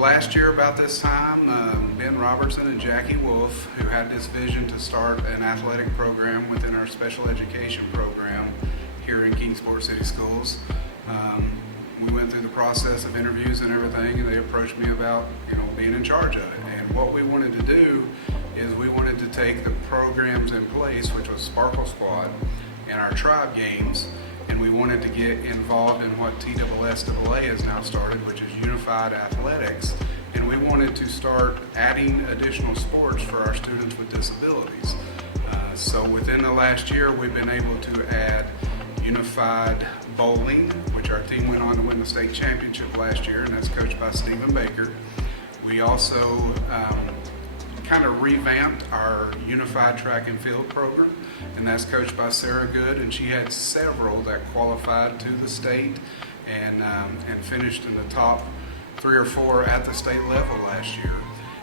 last year about this time, Ben Robertson and Jackie Wolf, who had this vision to start an athletic program within our special education program here in Kingsport City Schools. We went through the process of interviews and everything, and they approached me about being in charge of it. And what we wanted to do is we wanted to take the programs in place, which was Sparkle Squad and our tribe games, and we wanted to get involved in what TSSAA has now started, which is Unified Athletics, and we wanted to start adding additional sports for our students with disabilities. So within the last year, we've been able to add Unified Bowling, which our team went on to win the state championship last year, and that's coached by Stephen Baker. We also kind of revamped our Unified Track and Field program, and that's coached by Sarah Good, and she had several that qualified to the state and finished in the top 3 or 4 at the state level last year.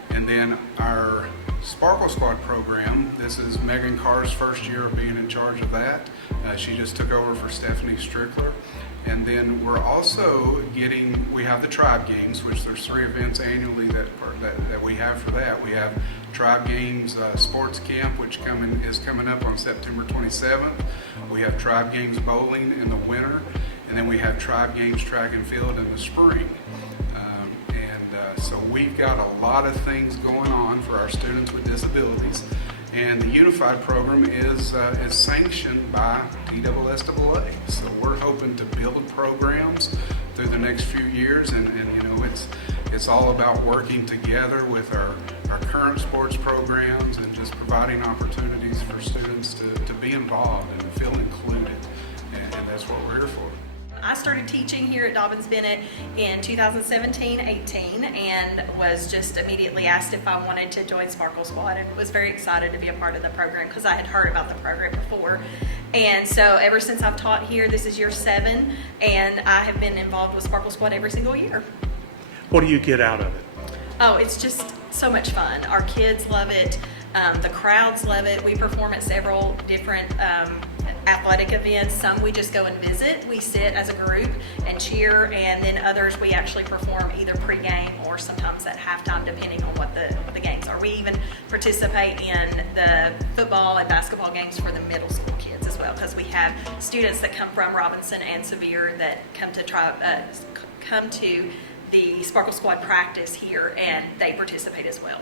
And then our Sparkle Squad program, this is Meghan Carr's first year of being in charge of that. She just took over for Stephanie Strickler. And then we're also we have the Tribe Games, which there's 3 events annually that we have for that. We have Tribe Games Sports Camp, which is coming up on September 27th. We have Tribe Games Bowling in the winter, and then we have Tribe Games Track and Field in the spring. So we've got a lot of things going on for our students with disabilities, and the Unified program is sanctioned by TSSAA. So we're hoping to build programs through the next few years, and it's all about working together with our current sports programs and just providing opportunities for students to be involved and feel included, and that's what we're here for. I started teaching here at Dobyns-Bennett in 2017-18 and was just immediately asked if I wanted to join Sparkle Squad, and was very excited to be a part of the program because I had heard about the program before. And so ever since I've taught here, this is year 7, and I have been involved with Sparkle Squad every single year. What do you get out of it? Oh, it's just so much fun. Our kids love it. The crowds love it. We perform at several different athletic events. Some we just go and visit. We sit as a group and cheer, and then others we actually perform either pre-game or sometimes at halftime, depending on what the games are. We even participate in the football and basketball games for the middle school kids as well, because we have students that come from Robinson and Sevier that come to the Sparkle Squad practice here, and they participate as well.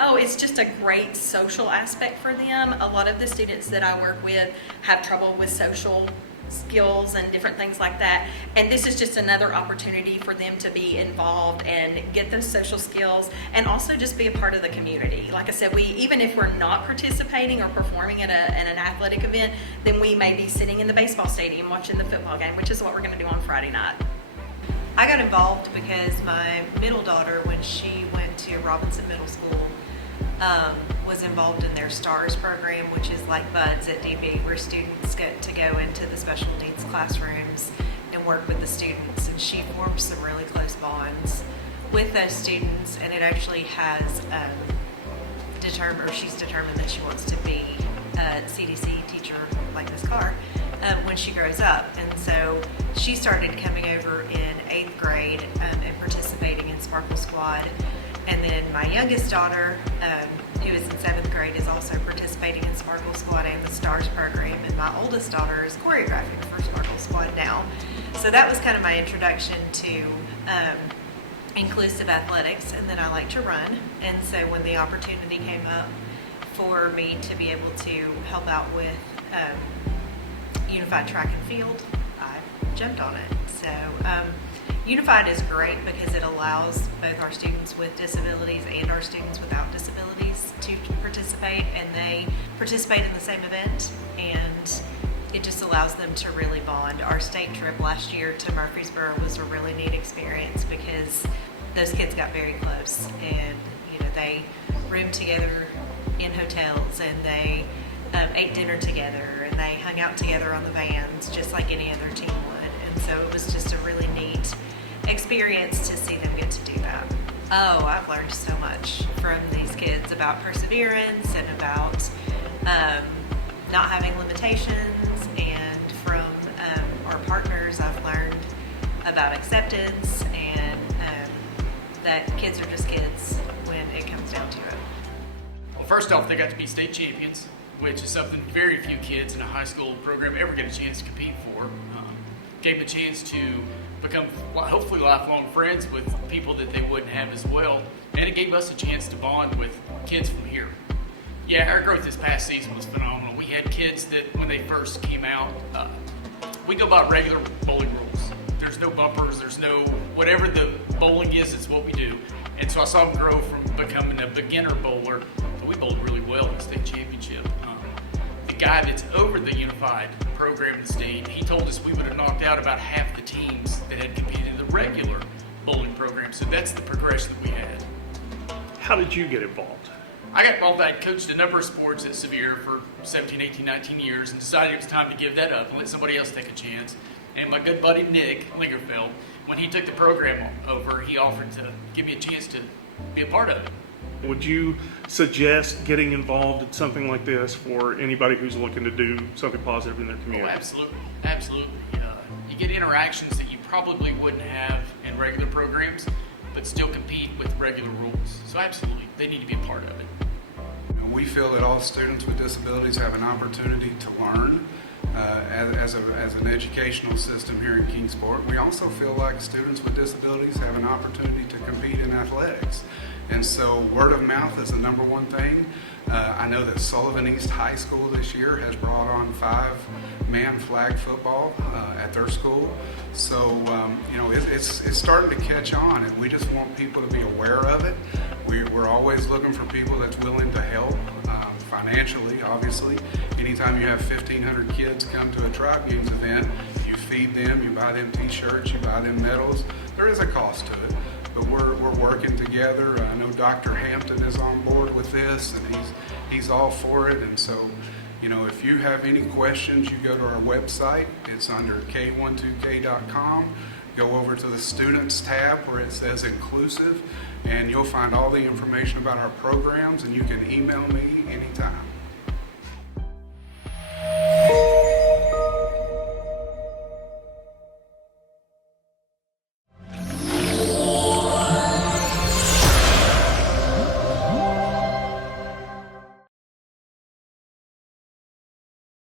Oh, it's just a great social aspect for them. A lot of the students that I work with have trouble with social skills and different things like that, and this is just another opportunity for them to be involved and get those social skills, and also just be a part of the community. Like I said, even if we're not participating or performing at an athletic event, then we may be sitting in the baseball stadium watching the football game, which is what we're going to do on Friday night. I got involved because my middle daughter, when she went to Robinson Middle School, was involved in their STARS program, which is like Buds at DB, where students get to go into the special needs classrooms and work with the students, and she formed some really close bonds with those students, and it actually has she's determined that she wants to be a CDC teacher like Ms. Carr when she grows up. And so she started coming over in 8th grade and participating in Sparkle Squad. And then my youngest daughter, who is in 7th grade, is also participating in Sparkle Squad and the STARS program. And my oldest daughter is choreographing for Sparkle Squad now. So that was kind of my introduction to inclusive athletics. And then I like to run. And so when the opportunity came up for me to be able to help out with Unified Track and Field, I jumped on it. So Unified is great because it allows both our students with disabilities and our students without disabilities to participate, and they participate in the same event, and it just allows them to really bond. Our state trip last year to Murfreesboro was a really neat experience because those kids got very close, and they roomed together in hotels, and they ate dinner together, and they hung out together on the vans just like any other team would. And so it was just a really neat experience to see them get to do that. Oh, I've learned so much from these kids about perseverance and about not having limitations, and from our partners I've learned about acceptance and that kids are just kids when it comes down to it. Well, first off, they got to be state champions, which is something very few kids in a high school program ever get a chance to compete for. Gave them a chance to become hopefully lifelong friends with people that they wouldn't have as well, and it gave us a chance to bond with kids from here. Yeah, our growth this past season was phenomenal. We had kids that when they first came out, we go by regular bowling rules. There's no bumpers, there's no, whatever the bowling is, it's what we do. And so I saw them grow from becoming a beginner bowler, but we bowled really well in the state championship. The guy that's over the unified program in the state, he told us we would have knocked out about half the teams that had competed in the regular bowling program. So that's the progression that we had. How did you get involved? I got involved. I coached a number of sports at Sevier for 17, 18, 19 years and decided it was time to give that up and let somebody else take a chance. And my good buddy Nick Lingerfelt, when he took the program over, he offered to give me a chance to be a part of it. Would you suggest getting involved in something like this for anybody who's looking to do something positive in their Oh, community? absolutely. Absolutely. You get interactions that you probably wouldn't have in regular programs, but still compete with regular rules. So absolutely, they need to be a part of it. We feel that all students with disabilities have an opportunity to learn as an educational system here in Kingsport. We also feel like students with disabilities have an opportunity to compete in athletics. And so word of mouth is the number one thing. I know that Sullivan East High School this year has brought on 5-man flag football at their school. So, it's starting to catch on, and we just want people to be aware of it. We're always looking for people that's willing to help financially, obviously. Anytime you have 1,500 kids come to a Tribe Games event, you feed them, you buy them t-shirts, you buy them medals. There is a cost to it, but we're working together. I know Dr. Hampton is on board with this, and he's all for it. And so, if you have any questions, you go to our website. It's under k12k.com. Go over to the Students tab where it says Inclusive, and you'll find all the information about our programs, and you can email me anytime.